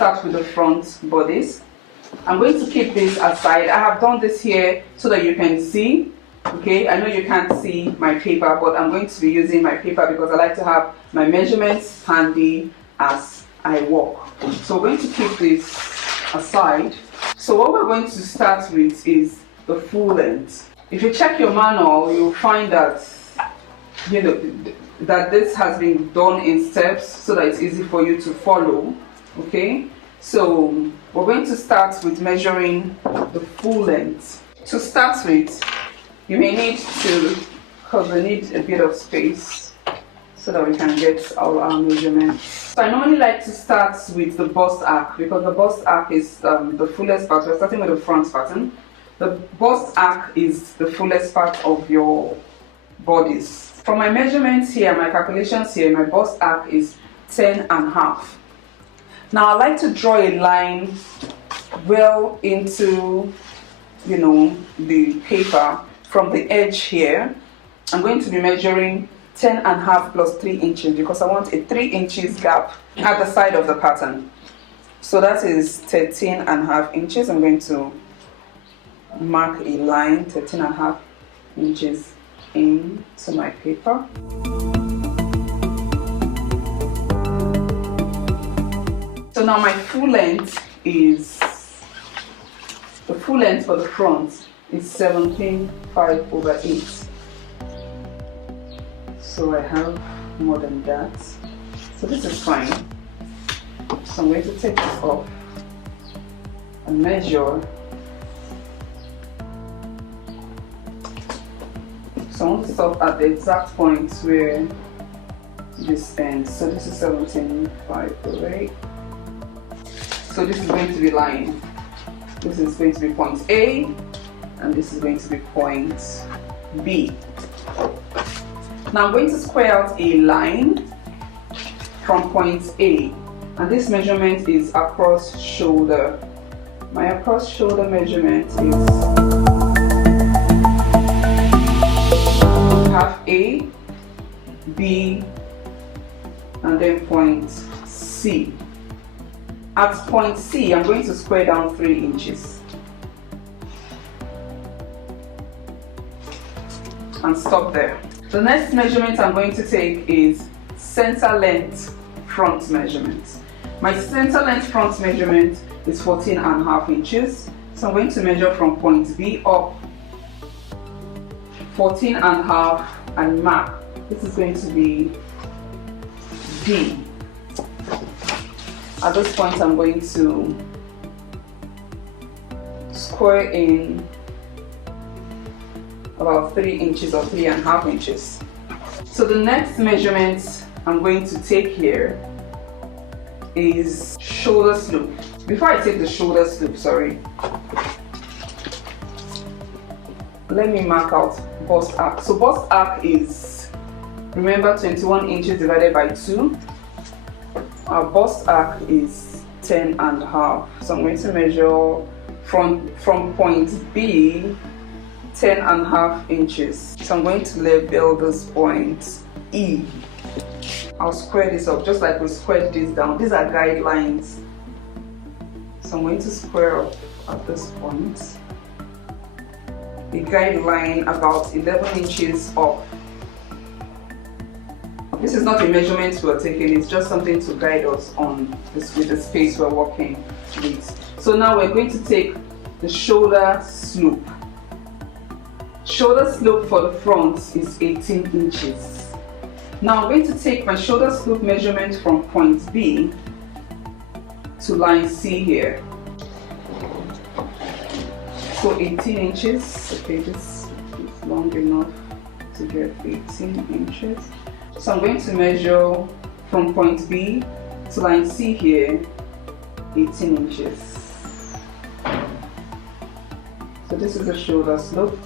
start with the front bodice. I'm going to keep this aside. I have done this here so that you can see. Okay, I know you can't see my paper, but I'm going to be using my paper because I like to have my measurements handy as I walk. So we're going to keep this aside. So what we're going to start with is the full length. If you check your manual, you'll find that that this has been done in steps so that it's easy for you to follow. Okay, so we're going to start with measuring the full length. To start with, you may need to, because we need a bit of space so that we can get our measurements. So I normally like to start with the bust arc because the bust arc is the fullest part. We're starting with the front pattern. The bust arc is the fullest part of your bodice. For my measurements here, my calculations here, my bust arc is 10.5. Now I like to draw a line well into, the paper from the edge here. I'm going to be measuring 10.5 plus 3 inches because I want a 3 inches gap at the side of the pattern. So that is 13.5 inches. I'm going to mark a line 13.5 inches into my paper. So now my full length for the front is 17.5/8. So I have more than that. So this is fine. So I'm going to take this off and measure. So I want to stop at the exact point where this ends. So this is 17.5/8. So this is going to be line. This is going to be point A, and this is going to be point B. Now I'm going to square out a line from point A, and this measurement is across shoulder. My across shoulder measurement is half A, B, and then point C. At point C, I'm going to square down 3 inches and stop there. The next measurement I'm going to take is center length front measurement. My center length front measurement is 14.5 inches. So I'm going to measure from point B up 14.5 and mark. This is going to be D. At this point, I'm going to square in about 3 inches or 3.5 inches. So the next measurement I'm going to take here is shoulder slope. Before I take the shoulder slope, let me mark out bust arc. So bust arc is, remember, 21 inches divided by 2. Our bust arc is 10.5. So I'm going to measure from point B 10.5 inches. So I'm going to label this point E. I'll square this up just like we squared this down. These are guidelines. So I'm going to square up at this point. The guideline about 11 inches up. This is not a measurement we're taking, it's just something to guide us on this with the space we're working with. So now we're going to take the shoulder slope. Shoulder slope for the front is 18 inches. Now I'm going to take my shoulder slope measurement from point B to line C here. So 18 inches, okay, this is long enough to get 18 inches. So I'm going to measure from point B to line C here, 18 inches. So this is the shoulder slope.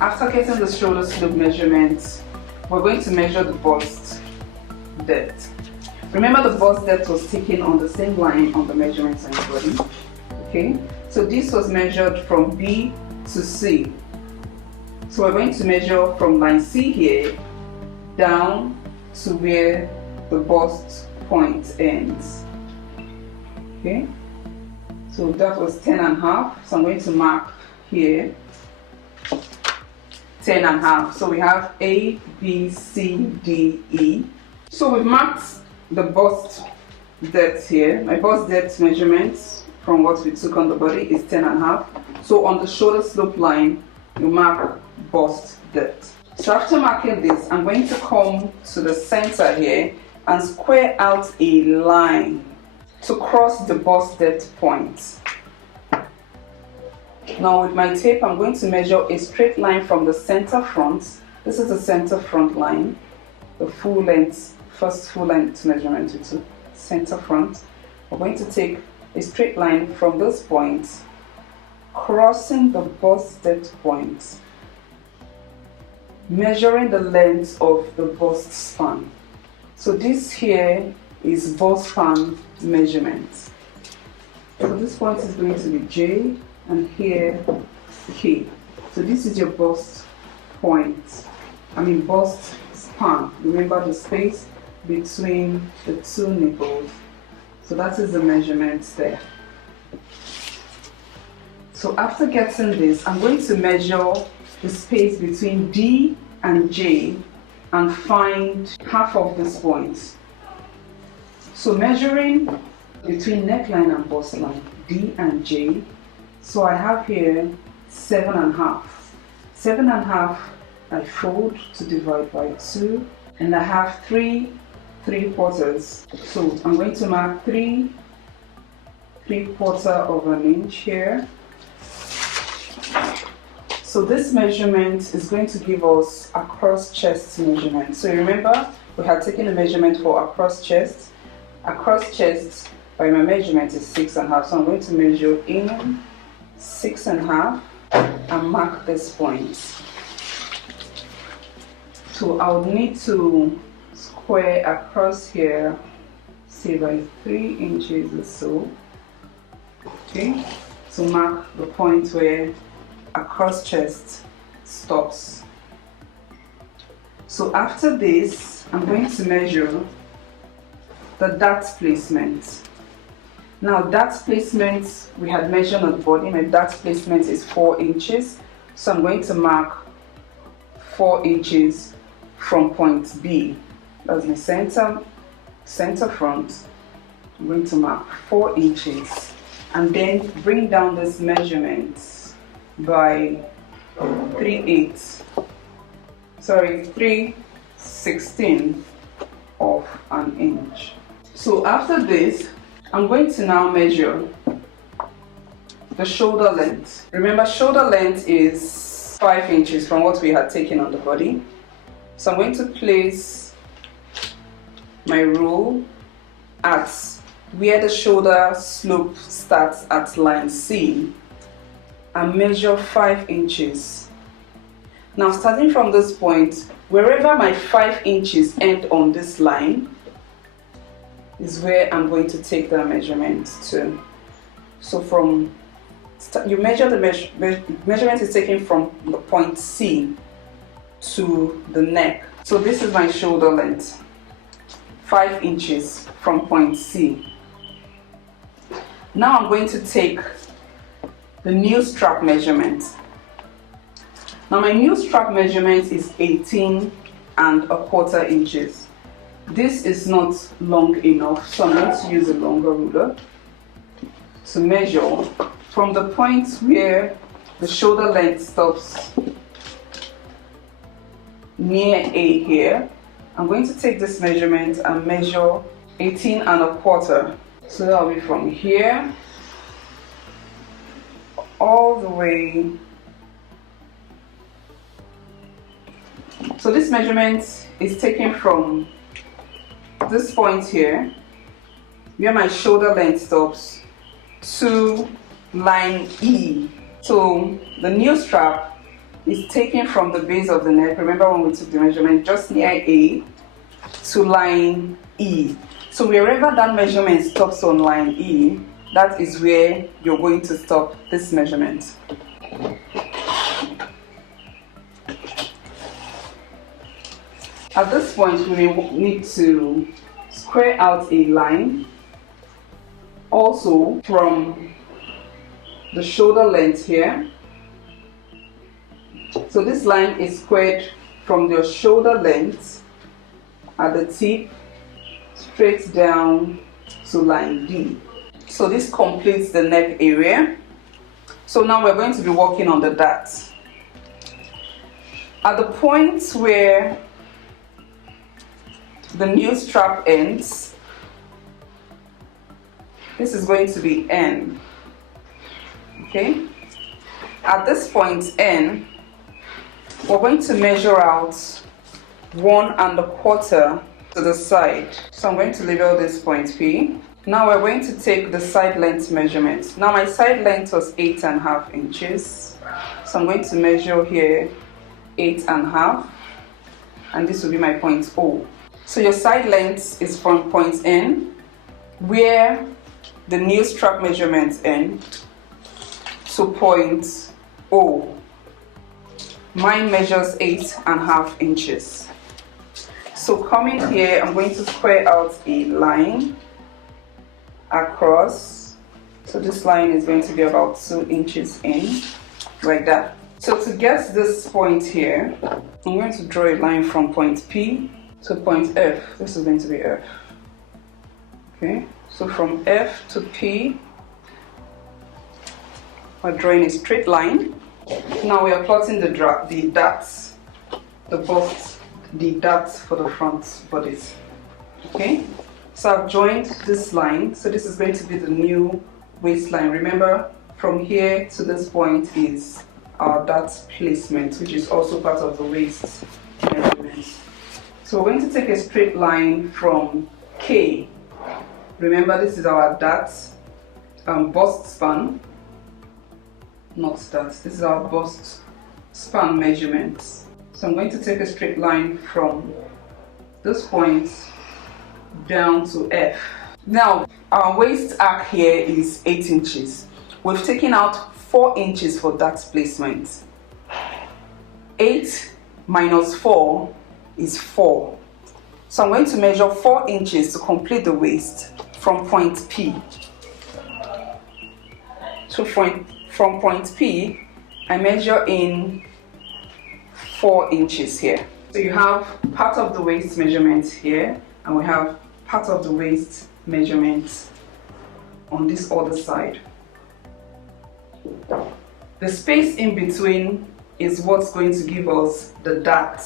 After getting the shoulder slope measurement, we're going to measure the bust depth. Remember, the bust depth was taken on the same line on the measurements on your body. Okay, so this was measured from B to C. So we're going to measure from line C here down to where the bust point ends. Okay, so that was 10.5. So I'm going to mark here 10.5. So we have A, B, C, D, E. So we've marked the bust depth here. My bust depth measurements from what we took on the body is 10.5. So on the shoulder slope line, you mark bust depth. So after marking this, I'm going to come to the center here and square out a line to cross the bust depth point. Now with my tape, I'm going to measure a straight line from the center front. This is the center front line, the full length, first full length measurement we took, center front. We're going to take a straight line from this point, crossing the bust depth point, measuring the length of the bust span. So this here is bust span measurement. So this point is going to be J and here K. So this is your bust point, bust span. Remember the space between the two nipples. So that is the measurement there. So after getting this, I'm going to measure the space between D and J and find half of this point. So measuring between neckline and bust line, D and J, so I have here 7.5. 7.5 I fold to divide by 2, and I have 3/4. So I'm going to mark 3/4 of an inch here. So this measurement is going to give us across chest measurement. So remember, we had taken a measurement for across chest. Across chest by my measurement is 6.5. So I'm going to measure in 6.5 and mark this point. So I would need to square across here, say by 3 inches or so. Okay, so mark the point where across chest stops. So after this, I'm going to measure the dart placement. Now dart placement, we had measured on the body. My dart placement is 4 inches. So I'm going to mark 4 inches from point B. That's my center front. I'm going to mark 4 inches and then bring down this measurement by 3/16 of an inch. So after this, I'm going to now measure the shoulder length. Remember, shoulder length is 5 inches from what we had taken on the body. So I'm going to place my rule at where the shoulder slope starts at line C and measure 5 inches. Now starting from this point, wherever my 5 inches end on this line is where I'm going to take that measurement to. So from you measure the measurement is taken from the point C to the neck. So this is my shoulder length, 5 inches from point C. Now I'm going to take the new strap measurement. Now my new strap measurement is 18.25 inches. This is not long enough, so I'm going to use a longer ruler to measure from the point where the shoulder length stops near A here. I'm going to take this measurement and measure 18.25. So that will be from here all the way. So this measurement is taken from this point here, where my shoulder length stops, to line E. So the new strap is taken from the base of the neck. Remember when we took the measurement, just near A to line E. So wherever that measurement stops on line E, that is where you're going to stop this measurement. At this point, we may need to square out a line Also from the shoulder length here. So this line is squared from your shoulder length at the tip straight down to line D. So this completes the neck area. So now we're going to be working on the dart. At the point where the new strap ends, this is going to be N. Okay? At this point N, we're going to measure out 1 1/4 to the side. So I'm going to label this point P. Now we're going to take the side length measurement. Now my side length was 8.5 inches. So I'm going to measure here 8.5, and this will be my point O. So your side length is from point N, where the new strap measurements end, to point O. Mine measures 8.5 inches. So coming here, I'm going to square out a line across. So this line is going to be about 2 inches in, like that. So to get this point here, I'm going to draw a line from point P to point F. This is going to be F. Okay, so from F to P, we're drawing a straight line. Now we are plotting the darts, the bust, the darts for the front bodice. Okay, so I've joined this line. So this is going to be the new waistline. Remember, from here to this point is our dart placement, which is also part of the waist measurement. So we're going to take a straight line from K. Remember, this is our dart bust span. Not that, this is our bust span measurements. So I'm going to take a straight line from this point down to F. Now our waist arc here is 8 inches. We've taken out 4 inches for dart placement. 8 minus 4 is 4. So I'm going to measure 4 inches to complete the waist from point P. So from point P, I measure in 4 inches here. So you have part of the waist measurement here, and we have part of the waist measurement on this other side. The space in between is what's going to give us the dart.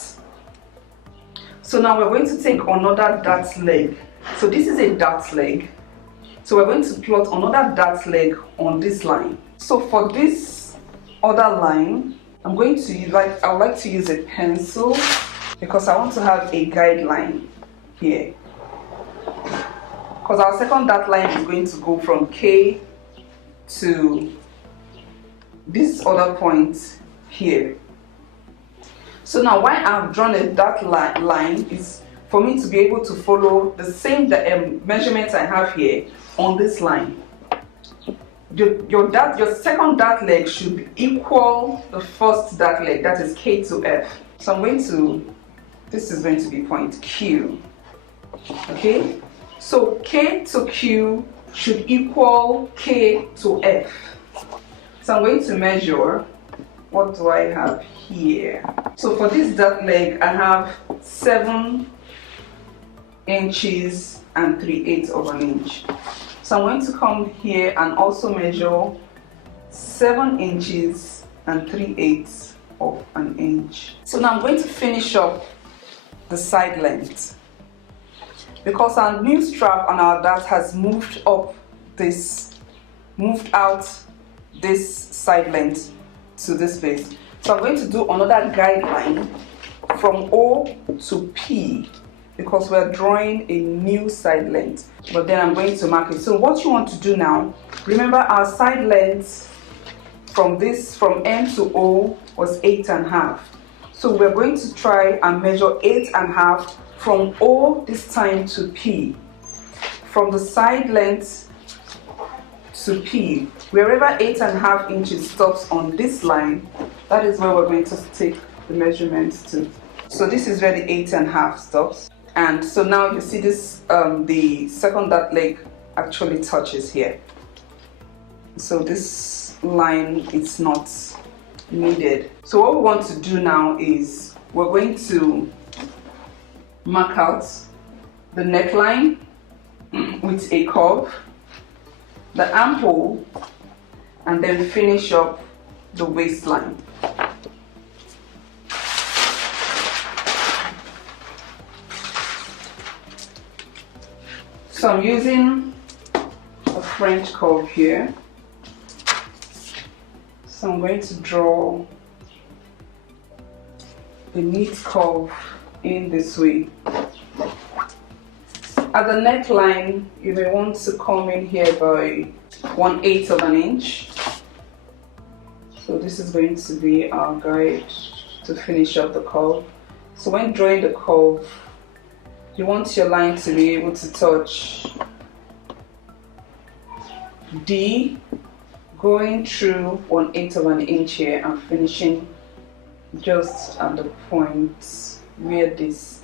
So now we're going to take another dart leg. So this is a dart leg. So we're going to plot another dart leg on this line. So for this other line, I would like to use a pencil because I want to have a guideline here. Because our second dart line is going to go from K to this other point here. So now why I've drawn a dart line is for me to be able to follow the same measurements I have here on this line. Your second dart leg should equal the first dart leg, that is K to F. So this is going to be point Q. Okay, so K to Q should equal K to F. So I'm going to measure, what do I have here? So for this dart leg, I have 7 inches and 3/8 of an inch. So I'm going to come here and also measure 7 inches and 3/8 of an inch. So now I'm going to finish up the side length. Because our new strap on our dart has moved out this side length to this place. So I'm going to do another guideline from O to P because we're drawing a new side length, but then I'm going to mark it. So what you want to do now, remember our side length from N to O was 8.5. So we're going to try and measure 8.5 from O this time to P. From the side length to P, wherever 8.5 inches stops on this line, that is where we're going to take the measurements to. So this is where the 8.5 stops. And so now you see this, the second dart leg actually touches here. So this line is not needed. So what we want to do now is we're going to mark out the neckline with a curve, the armhole, and then finish up the waistline. So I'm using a French curve here. So I'm going to draw a neat curve in this way. At the neckline, you may want to come in here by 1/8 of an inch. So this is going to be our guide to finish up the curve. So when drawing the curve, you want your line to be able to touch D, going through 1/8 of an inch here and finishing just at the point where this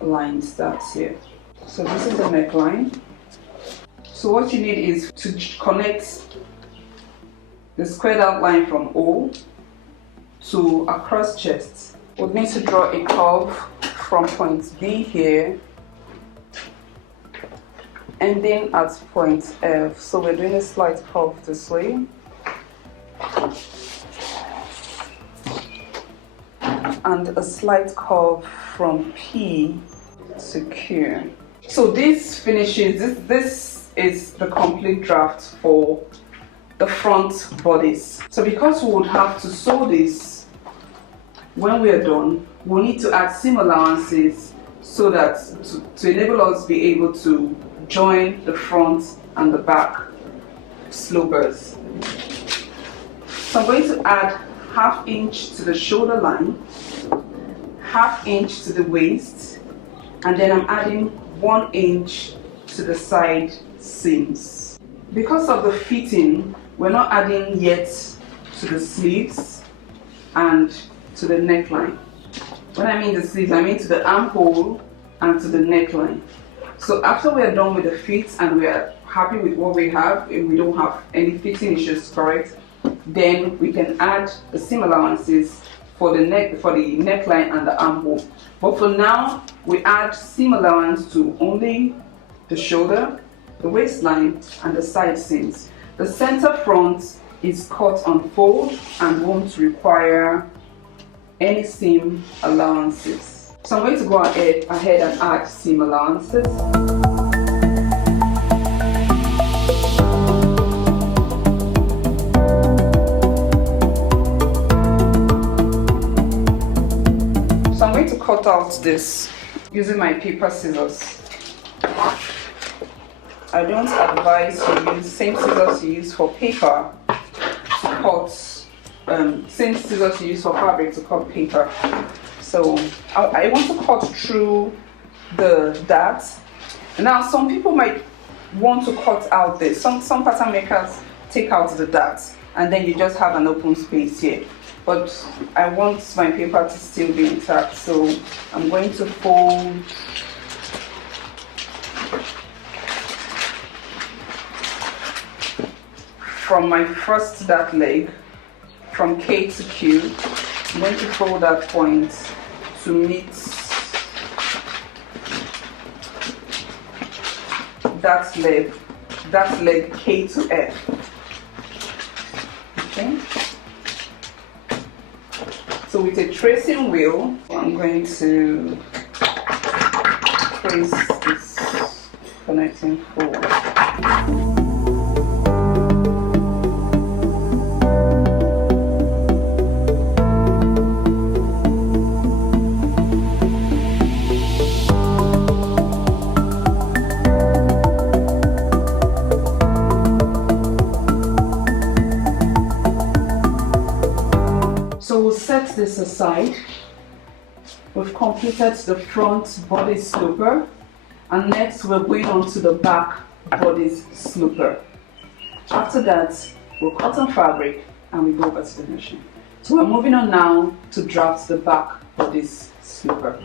line starts here. So this is the neckline. So what you need is to connect the squared out line from O to across chest. We're going to draw a curve from point B here, ending at point F. So we're doing a slight curve this way. And a slight curve from P to Q. So this finishes, this is the complete draft for the front bodice. So because we would have to sew this when we are done, we'll need to add seam allowances so that to enable us to be able to join the front and the back slopers. So I'm going to add 1/2 inch to the shoulder line, 1/2 inch to the waist, and then I'm adding 1 inch to the side seams. Because of the fitting, we're not adding yet to the sleeves and to the neckline. When I mean the sleeves, I mean to the armhole and to the neckline. So after we are done with the fit and we are happy with what we have, and we don't have any fitting issues, correct, then we can add the seam allowances for the neckline and the armhole. But for now, we add seam allowance to only the shoulder, the waistline, and the side seams. The center front is cut on fold and won't require any seam allowances. So I'm going to go ahead and add seam allowances. So I'm going to cut out this using my paper scissors. I don't advise you use same scissors you use for paper to cut, same scissors you use for fabric to cut paper. So I want to cut through the dart. Now some people might want to cut out this. Some pattern makers take out the dart and then you just have an open space here. But I want my paper to still be intact, so I'm going to fold from my first dart leg, from K to Q. I'm going to fold that point to meet that leg K to F. Okay. So with a tracing wheel, I'm going to trace this connecting fold. So we'll set this aside. We've completed the front bodice sloper, and next we're going on to the back bodice sloper. After that, we'll cut on fabric and we go over to the machine. So we're moving on now to draft the back bodice sloper.